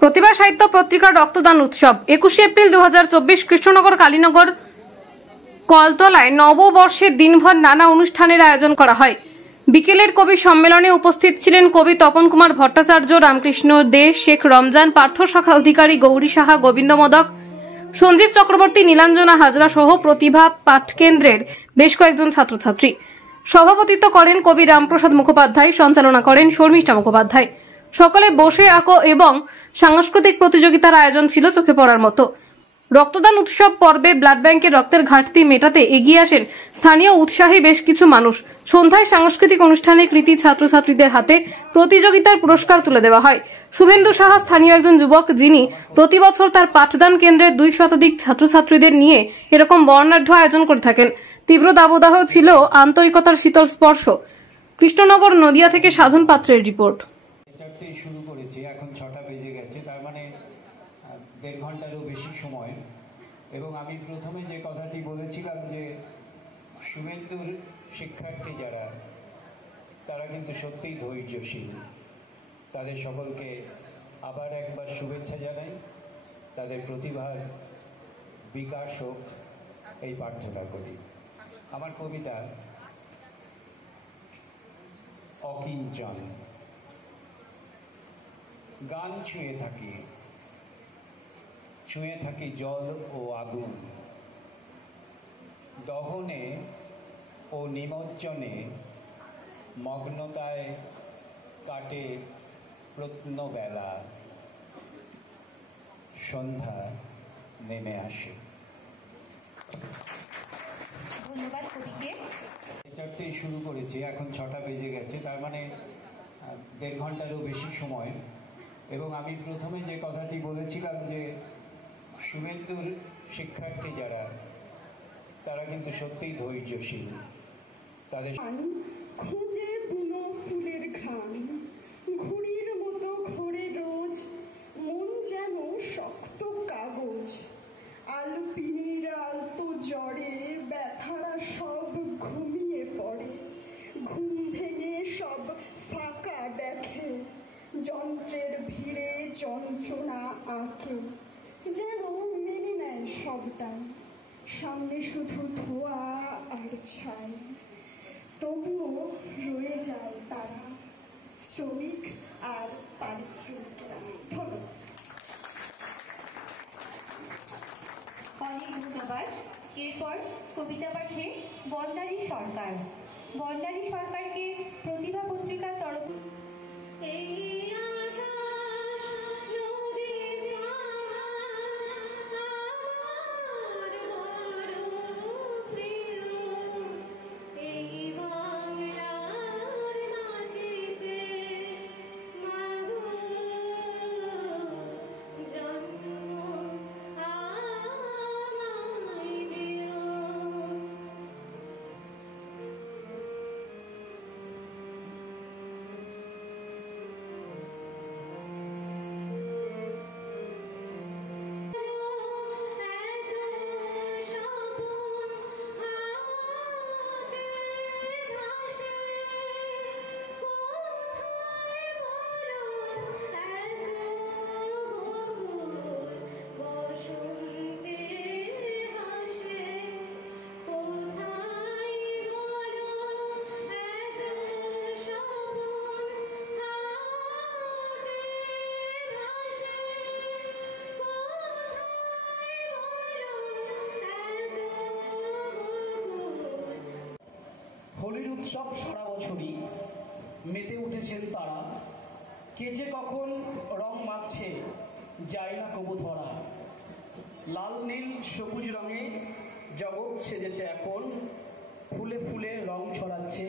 প্রতিভা সাহিত্য পত্রিকার রক্তদান উৎসব 21 এপ্রিল 2024 কৃষ্ণনগর কালীনগর কলতলায় নববর্ষের দিনভর নানা অনুষ্ঠানের আয়োজন করা হয়। বিকেলের কবি সম্মেলনে উপস্থিত ছিলেন কবি তপন কুমার ভট্টাচার্য, রামকৃষ্ণ দে, শেখ রমজান, পার্থ শাখা অধিকারী, গৌরী সাহা, গোবিন্দ মোদক, সঞ্জীব চক্রবর্তী, নীলাঞ্জনা হাজরা সহ প্রতিভা পাঠকেন্দ্রের বেশ কয়েকজন ছাত্রছাত্রী। সভাপতিত্ব করেন কবি রামপ্রসাদ মুখোপাধ্যায়, সঞ্চালনা করেন শর্মিষ্ঠা মুখোপাধ্যায়। সকলে বসে আঁকো এবং সাংস্কৃতিক প্রতিযোগিতার আয়োজন ছিল চোখে পড়ার মতো। রক্তদান উৎসব পর্বে ব্লাড ব্যাংকের রক্তের ঘাটতি মেটাতে এগিয়ে আসেন স্থানীয় উৎসাহী বেশ কিছু মানুষ। সন্ধ্যায় সাংস্কৃতিক অনুষ্ঠানে কৃতি ছাত্রছাত্রীদের হাতে প্রতিযোগিতার পুরস্কার তুলে দেওয়া হয়। শুভেন্দু সাহা স্থানীয় একজন যুবক, যিনি প্রতি বছর তার পাঠদান কেন্দ্রের 2 শতাধিক ছাত্রছাত্রীদের নিয়ে এরকম বর্ণাঢ্য আয়োজন করে থাকেন। তীব্র দাবদাহ ছিল আন্তরিকতার শীতল স্পর্শ। কৃষ্ণনগর নদিয়া থেকে সাধন পাত্রের রিপোর্ট। শুরু করেছে, এখন 6টা বেজে গেছে, তার মানে 1.5 ঘন্টারও বেশি সময়। এবং আমি প্রথমে যে কথাটি বলেছিলাম যে শুভেন্দুর শিক্ষার্থী যারা, তারা কিন্তু সত্যিই ধৈর্যশীল। তাদের সকলকে আবার একবার শুভেচ্ছা জানাই। তাদের প্রতিভার বিকাশ হোক এই প্রার্থনা করি। আমার কবিতা অকিঞ্চন। গান ছুঁয়ে থাকি জল ও আগুন, দহনে ও নিমজ্জনে মগ্নতায় কাটে প্রত্নবেলা, সন্ধ্যা নেমে আসে। ধন্যবাদ কবিকে। চারটেই শুরু করেছে, এখন 6টা বেজে গেছে, তার মানে 1.5 ঘন্টারও বেশি সময়। এবং আমি প্রথমে যে কথাটি বলেছিলাম যে শুভেন্দুর শিক্ষার্থী যারা, তারা কিন্তু সত্যিই ধৈর্যশীল। তাদের খুঁজে বুনো ফুলের ঘাম, ঘুড়ির মতো ঘোরে রোজ, মন যেন শক্ত কাগজ। আলপিনির আলতো জ্বরে ব্যথারা সব ঘুমিয়ে পড়ে, ঘুম ভেঙে সব ফাঁকা দেখে, যন্ত্রের ভিড়ে যন্ত্রণা আঁকে, যেন মেনে নেয় সবটাই। সামনে শুধু ধোঁয়া আর ছাই, তবুও রয়ে যায় তারা, শ্রমিক আর পারিশ্রমিকরা। ধন্যবাদ। অনেক ধন্যবাদ। এরপর কবিতা পাঠে বর্ণালী সরকার। বর্ণালী সরকারকে প্রতিভা পত্রিকার তরফ হোলির উৎসব সারা বছরই মেতে উঠেছেন তারা, কে যে কখন রং মাখছে যায় না কবু ধরা। লাল নীল সবুজ রঙে জগৎ সেজেছে এখন, ফুলে ফুলে রং ছড়াচ্ছে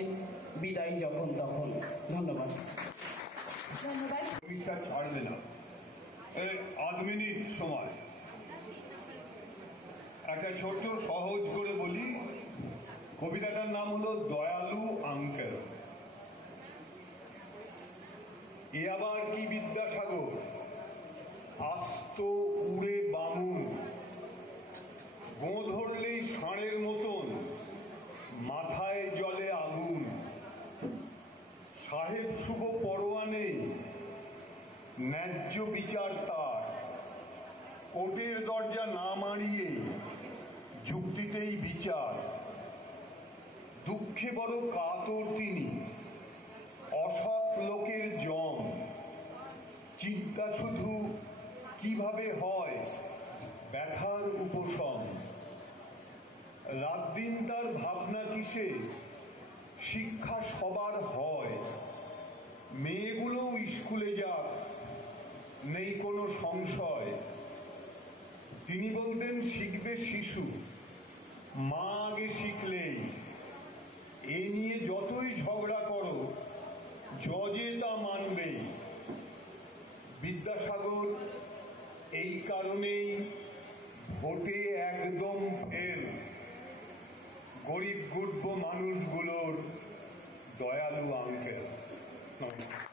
বিদায় যখন তখন। ধন্যবাদ। ধন্যবাদ। কবিতা ছাড়বে না, 8 মিনিট সময়। একটা ছোট্ট সহজ করে বলি, কবিতাটার নাম হলো দয়ালু আঙ্কেল। এ আবার কি বিদ্যাসাগর, আস্ত উড়ে বামুন, গো ধরলেই ষাঁড়ের মতন, মাথায় জলে আগুন। সাহেব শুভ পরোয়া নেই, ন্যায্য বিচার তার, যুক্তিতেই বিচার, দুঃখে বড় কাতর তিনি, অসৎ লোকের জম, চিন্তা শুধু কিভাবে হয় ব্যথার উপশম। রাত দিন তার ভাবনা কিসে, শিক্ষা সবার হয়, মেয়েগুলো স্কুলে যাক, নেই কোনো সংশয়। তিনি বলতেন শিখবে শিশু, মা আগে শিখলেই, এ নিয়ে যতই ঝগড়া করো জজে তা মানবেই। বিদ্যাসাগর এই কারণেই ভোটে একদম ফেল, গরিব গুর্ব মানুষগুলোর দয়ালু আঙ্কেল। নমস্কার।